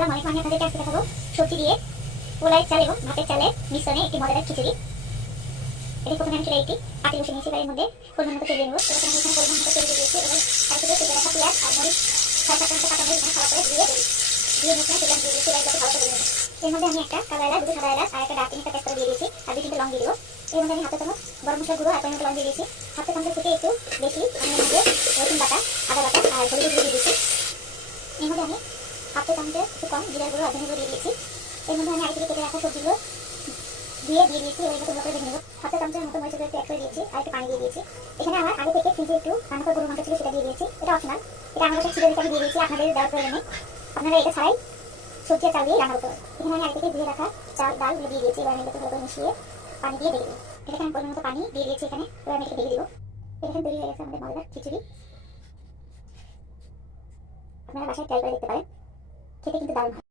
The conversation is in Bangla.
আসসালামু আলাইকুম। আমি আপনাদেরকে আজকে দেখাবো সবজি দিয়ে পোলাওয়ের চাল এবং ভাতের চালের মিশ্রণে একটি মজাদার খিচুড়ি। এটি প্রথমে আমি চুলায় একটি পাতিল বসিয়ে নিয়েছি, এর মধ্যে পরিমাণ মতো তেল দিয়ে নেব। এখানে আমি পরিমাণ মতো তেল দিয়ে দিয়েছি এবং তার থেকে কেটে রাখা পেঁয়াজ আর মরিচ 6-7টা মতো কাঁচা মরিচ ভালো করে দিয়ে নিচ্ছি। তেল দিয়ে দিয়েছি, এবার ভালো করে নেব। এর মধ্যে আমি একটা কালো এলাচ, দুটো সাদা এলাচ আর একটা দারচিনি, একটা তেজপাতা দিয়ে দিয়েছি আর 2-3টে লং দিয়ে দেবো। এর মধ্যে আমি হাতে চামচ গরম মশলা গুঁড়ো আর পরিমাণ লং দিয়ে দিয়েছি। হাতে চামচের থেকে একটু বেশি আমি এর মধ্যে রসুন বাটা, আদা বাটা আর হলুদ গুঁড়ো দিয়ে দিয়েছি। এর মধ্যে আমি হাতে চামচের একটু কম জিরার গুঁড়ো আর ধনে গুঁড়ো দিয়ে দিয়েছি। এর মধ্যে আমি আগে থেকে কেটে রাখা সবজিগুলো দিয়ে দিয়েছি এবং সুন্দর করে ভেজে নেব। হাতে চামচের মতো মরিচের একটু অ্যাড করে দিয়েছি আর একটু পানি দিয়ে দিয়েছি। এখানে আমার আগে থেকে ফ্রিজে একটু রান্না করে গরুর মাংস ছিল, সেটা দিয়ে দিয়েছি। এটা অপশনাল, এটা আমার কাছে ছিল, এটা দিয়ে দিয়েছি। আপনাদের দেওয়ার প্রয়োজন নেই, আপনারা এটা ছাড়াই সবজি আর চাল দিয়ে রান্না করতে পারেন। এখানে আমি আগে থেকে ধুয়ে রাখা চাল ডালগুলো দিয়ে দিয়েছি। এবার আমি এটাকে ভালো করে মিশিয়ে পানি দিয়ে ঢেকে দেবো। এখানে আমি পরিমাণ মতো পানি দিয়ে দিয়েছি এখানে। এবার আমি এটাকে ঢেকে দেবো। এখানে তৈরি হয়ে গেছে আমাদের মজাদার খিচুড়ি। আপনারা বাসায় ট্রাই করে দেখতে পারেন, খেতে কিন্তু দারুণ হয়।